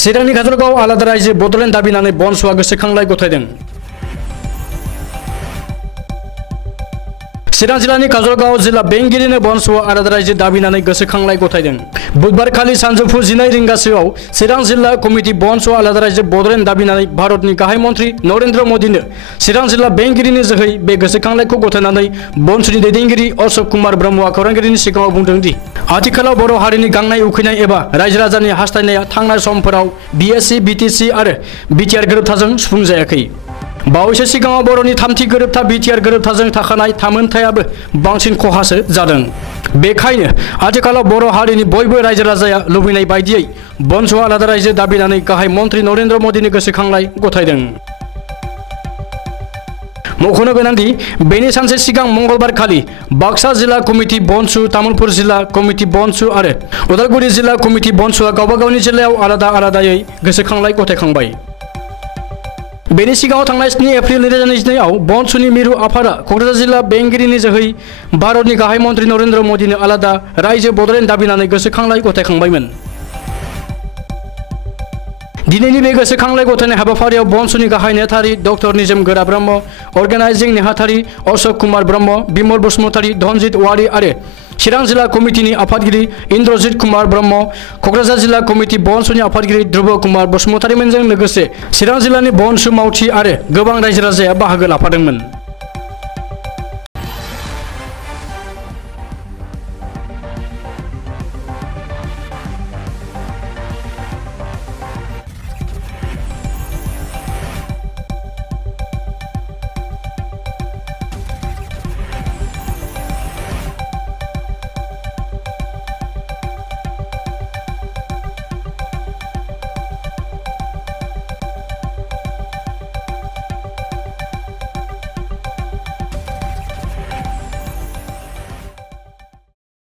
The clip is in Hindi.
चिरांनि काजलगाव आलादा रायजो बड'लेण्ड दाबिनानै बनस'आ गोसोखांलाय गथायदों। चिरां जिल्लानि काजलगाव जिल्ला बेंगिरिनो बनस'आ आलादा रायजो दाबिनानै गोसोखांलाय गथायदों। बुधबारखालि सानजौफु 12 रिंगासोआव चिरां जिल्ला कमिटि बनस'आ आलादा रायजो बड'लेण्ड दाबिनानै भारतनि गाहाय मन्त्रि नरेन्द्र मोदीनो चिरां जिल्ला बेंगिरिनि जोहै बे गोसोखांलायखौ गथायनानै बनस'नि दैदेनगिरि अशोक कुमार ब्रह्मआ खौरांगिरिनि सिगाङाव बुंदों दि आथिखालाव बर' हारिनि गांनाय उखैनाय एबा रायजो राजानि हास्थायनाया थांनाय समफोराव BSc, BTC आरो BTR गोरोबथाजों सुफुंजायाखै। बावैसो सिगाङाव बर'नि थामथि गोरोबथा BTR गोरोबथाजों थाखानाय थामोनथायाबो बांसिन खहासो जादों। बेखायनो आथिखालाव बर' हारिनि बयबो रायजो राजाया लुबैनाय बायदियै बनस'आ आलादा रायजो दाबिनानै गाहाय मन्त्रि नरेन्द्र मोदीनि गोसोखांलाय गथायदों। मख'नो गोनांदि बेनि सानसे सिगां मंगलबार खालि बाक्सा जिल्ला कमिटि बनसु, तामुलपुर जिल्ला कमिटि बनसु आरो उदालगुरि जिल्ला कमिटि बनसुआ गावबा गावनि जिल्लायाव आलादा आलादायै गोसोखांलाय गथायखांबाय। बेनि सिगाङाव थांनाय 7 एप्रिल 2022 आव बनसुनि मिरु आफादा क'क्राझार जिल्ला बेंगिरिनि जोहै भारतनि गाहाय मन्त्रि नरेन्द्र मोदीनो आलादा रायजो बड'लेण्ड दाबिनानै गोसोखांलाय गथायखांबायमोन। दिनैनि बे गोसोखांलाय गथायनाय हाबाफारियाव बनसुनि गाहाय नेहाथारि डक्टर निजोम गोरा ब्रह्म, अर्गेनाइजिं नेहाथारि अशोक कुमार ब्रह्म, बिमल बसुमतारी, धनजित औवारी आरो चिरां जिल्ला कमिटिनि आफादगिरि इन्द्रजित कुमार ब्रह्म, क'क्राझार जिल्ला कमिटि बनसुनि आफादगिरि ध्रुव कुमार बसुमतारीमोनजों लोगोसे चिरां जिल्लानि बनसु मावथि आरो गोबां रायजो राजाया बाहागो लाफादोंमोन।